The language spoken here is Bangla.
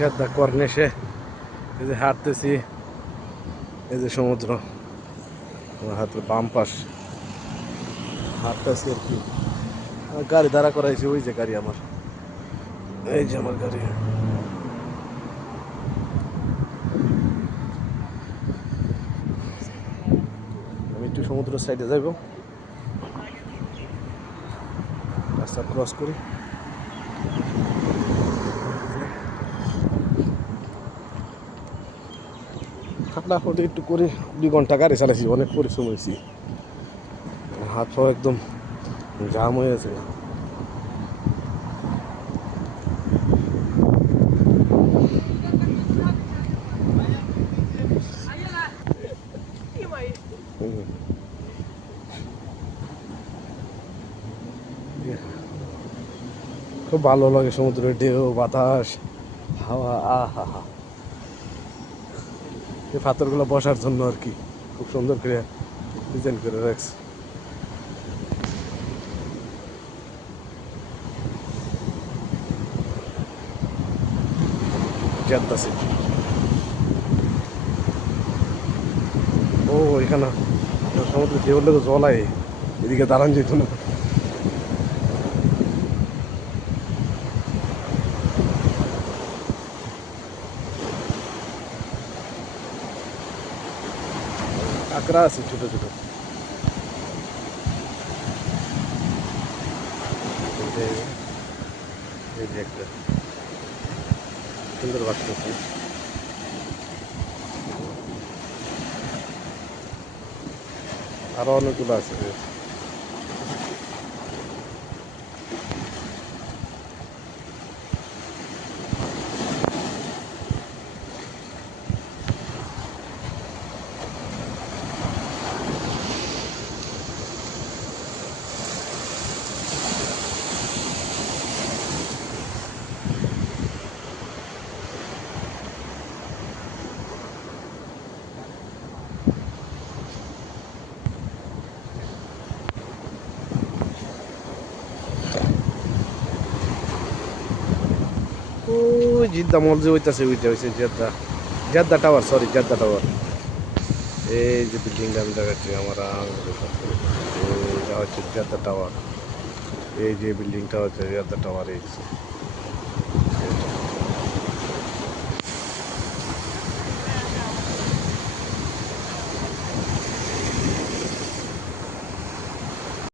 জেদ্দা কর্নেশে এই যে হাঁটতেছি, এই যে সমুদ্র আমার হাতের বাম পাশ হাঁটতেছি আর কি। গাড়ি দাঁড়া করাইছি, ওই যে গাড়ি আমার, এই যে আমার গাড়ি। আমি একটু সমুদ্র সাইডে যাইব, রাস্তা ক্রস করি। হাঁটাহাঁটি একটু করে 2 ঘন্টা গাড়ি চালাইছি, অনেক পরিশ্রম হয়েছি, হাত পা একদম জাম হয়ে আছে। খুব ভালো লাগে সমুদ্রের ঢেউ, বাতাস, হাওয়া, আহা হা। এই পাথরগুলো বসার জন্য আর কি খুব সুন্দর করে ডিজাইন করে রাখছে। Jeddah city. ও এখানে সমুদ্রের ঢেউর লোক জলায়, এদিকে দাঁড়ান যেত না। কাঁকড়া আছে ছোট ছোট। এই যে একটা সুন্দর বাসতেছি। আরো অনেকগুলো আছে। ওই জিদ্দা মল যে হইতাছে, ওইটা হয়েছে Jeddah, Jeddah tower, sorry Jeddah tower. এই যে বিল্ডিংটা আমি দেখাচ্ছি আমার এটা হচ্ছে জেদ্দা টাওয়ার। এই যে বিল্ডিংটা হচ্ছে জেদ্দা টাওয়ার। এই